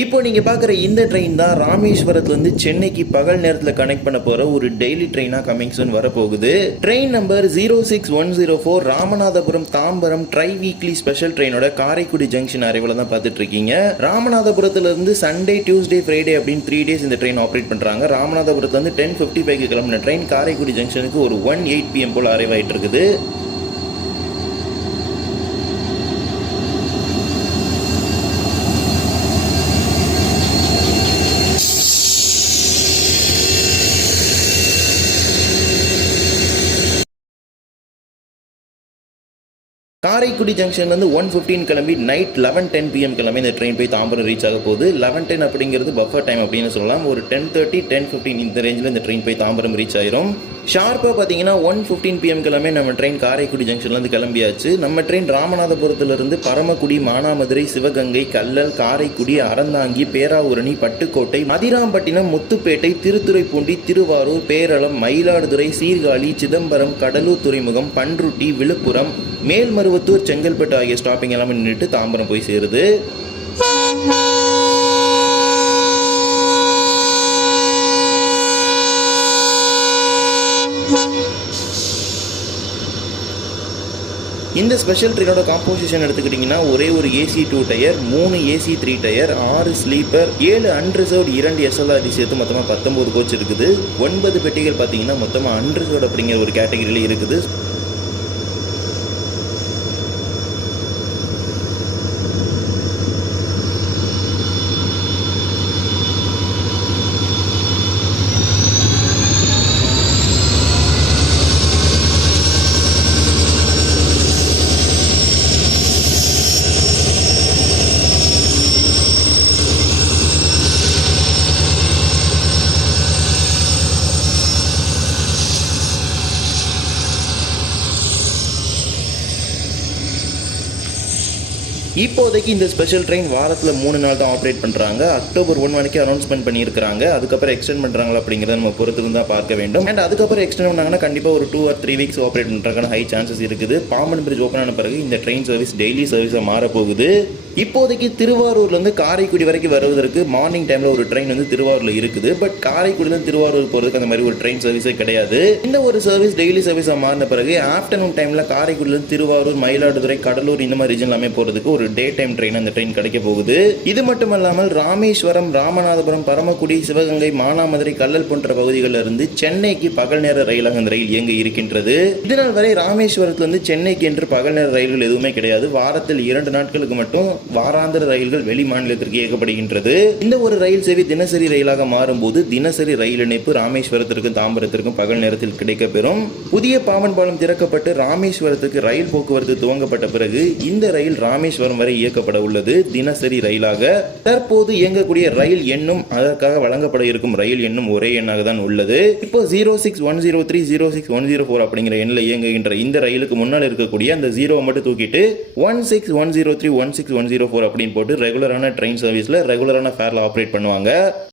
இப்போ நீங்க பார்க்குற இந்த ட்ரெயின் தான் ராமேஸ்வரத்துலேருந்து சென்னைக்கு பகல் நேரத்தில் கனெக்ட் பண்ண போற ஒரு டெய்லி ட்ரெயினாக கமிங் சூன் வரப்போகுது. Train number 06104 Ramanathapuram Tambaram tri weekly special ட்ரெயினோட காரைக்குடி ஜங்ஷன் அரைவில் தான் பார்த்துட்டு இருக்கீங்க. ராமநாதபுரத்துலேருந்து சண்டே டியூஸ்டே ஃப்ரைடே அப்படின்னு 3 டேஸ் இந்த ட்ரெயின் ஆப்ரேட் பண்ணுறாங்க. ராமநாதபுரத்துலேருந்து 10:55 கிளம்பின ட்ரெயின் காரைக்குடி ஜங்ஷனுக்கு ஒரு 1:08 PM போல் அரைவ் ஆகிட்டு இருக்குது. காரைக்குடி ஜங்ஷன்லேருந்து 1:15 கிளம்பி நைட் 11:10 PM கிளம்பி இந்த ட்ரெயின் போய் தாம்பரம் ரீச் ஆக போகுது. 11:10 அப்படிங்கிறது பஃபர் டைம் அப்படின்னு சொல்லலாம். ஒரு 10:30 10:15 இந்த ரேஞ்சில் இந்த ட்ரெயின் போய் தாம்பரம் ரீச் ஆயிரும். ஷார்ப்பாக பார்த்தீங்கன்னா 1:15 PM கிளம்பி நம்ம ட்ரெயின் காரைக்குடி ஜங்ஷன்லேருந்து கிளம்பியாச்சு. நம்ம ட்ரெயின் ராமநாதபுரத்துலேருந்து பரமக்குடி, மானாமதுரை, சிவகங்கை, கல்லல், காரைக்குடி, அறந்தாங்கி, பேராவூரணி, பட்டுக்கோட்டை, மதிராம்பட்டினம், முத்துப்பேட்டை, திருத்துறைப்பூண்டி, திருவாரூர், பேரளம், மயிலாடுதுறை, சீர்காழி, சிதம்பரம், கடலூர் துறைமுகம், பன்ருட்டி, விழுப்புரம், மேல்மருவத்தூர், செங்கல்பட்டு ஆகிய ஸ்டாப்பிங் எல்லாமே நின்றுட்டு தாம்பரம் போய் சேருது. இந்த ஸ்பெஷல் ட்ரெயினோட காம்போசிஷன் எடுத்துக்கிட்டிங்கன்னா ஒரே ஒரு AC 2 tier, 3 AC 3 tier, 6 sleeper, 7 unreserved 2 SLRD சேர்த்து மொத்தமாக 19 கோச் இருக்குது. 9 பெட்டிகள் பார்த்தீங்கன்னா மொத்தமாக அன்ரிசர்வ்டு அப்படிங்கிற ஒரு கேட்டகரியில் இருக்குது. இப்போதைக்கு இந்த ஸ்பெஷல் ட்ரெயின் வாரத்தில் 3 நாள் தான் ஆப்ரேட் பண்ணுறாங்க. அக்டோபர் 1 வரைக்கும் அனௌன்ஸ்மெண்ட் பண்ணியிருக்காங்க. அதுக்கப்புறம் எக்ஸ்டெண்ட் பண்ணுறாங்களா அப்படிங்கிறத நம்ம பொறுத்து தான் பார்க்க வேண்டும். அண்ட் அதுக்கப்புறம் எக்ஸ்டெண்ட் பண்ணாங்கன்னா கண்டிப்பாக ஒரு 2 or 3 வீக்ஸ் ஆப்ரேட் பண்ணுறதுக்கான ஹை சான்சஸ் இருக்குது. பாம்பன் பிரிட்ஜ் ஓப்பன் ஆன பிறகு இந்த ட்ரெயின் சர்வீஸ் டெய்லி சர்வீஸாக மாறப்போகுது. இப்போதைக்கு திருவாரூர்லேருந்து காரைக்குடி வரைக்கும் வருவதற்கு மார்னிங் டைமில் ஒரு ட்ரெயின் வந்து திருவாரூரில் இருக்குது. பட் காரைக்குடியிலேருந்து திருவாரூர் போகிறதுக்கு அந்த மாதிரி ஒரு ட்ரெயின் சர்வீஸே கிடையாது. இந்த ஒரு சர்வீஸ் டெய்லி சர்வீஸாக மாறின பிறகு ஆஃப்டர்நூன் டைமில் காரைக்குடியிலேருந்து திருவாரூர், மயிலாடுதுறை, கடலூர் இந்த மாதிரி ரீஜன் எல்லாமே போகிறதுக்கு ஒரு டே டைம் ட்ரெயின் அந்த ட்ரெயின் கிடைக்க போகுது. இது மட்டும் இல்லாமல் ராமேஸ்வரம், ராமநாதபுரம், பரமக்குடி, சிவகங்கை, மானாமதுரை, கல்லல் போன்ற பகுதிகளில் இருந்து சென்னைக்கு பகல் நேர ரயிலாக அந்த ரயில் இயங்க இருக்கின்றது. இதனால் வரை ராமேஸ்வரத்திலிருந்து சென்னைக்கு என்று பகல் நேர ரயில்கள் எதுவுமே கிடையாது. வாரத்தில் 2 நாட்களுக்கு மட்டும் வாராந்திர ரயில்கள் வெளி மாநிலத்திற்கு இயக்கப்படுகின்றது. இந்த ஒரு ரயில் சேவை தினசரி ரயிலாக மாறும்போது தினசரி ரயில் இணைப்பு ராமேஸ்வரத்திற்கும் தாம்பரத்திற்கும் பகல் நேரத்தில் கிடைக்கப்பெறும். புதிய பாம்பன் பாலம் திறக்கப்பட்டு ராமேஸ்வரத்துக்கு ரயில் போக்குவரத்து துவங்கப்பட்ட பிறகு இந்த ரயில் ராமேஸ்வரம் வரை இயக்கப்பட உள்ளது தினசரி ரயிலாக. தற்போது இயங்கக்கூடிய ரயில் எண்ணும் அதற்காக வழங்கப்பட இருக்கும் ரயில் எண்ணும் ஒரே எண்ணாக தான் உள்ளது. இப்போ 06103 06104 அப்படிங்கிற எண்ணில் இயங்குகின்ற இந்த ரயிலுக்கு முன்னால் இருக்கக்கூடிய அந்த 0 மட்டும் தூக்கிட்டு 16103 16104 அப்படின்னு போட்டு ரெகுலரான ட்ரெயின் சர்வீஸ்ல ரெகுலரான ஃபேர்ல ஆப்ரேட் பண்ணுவாங்க.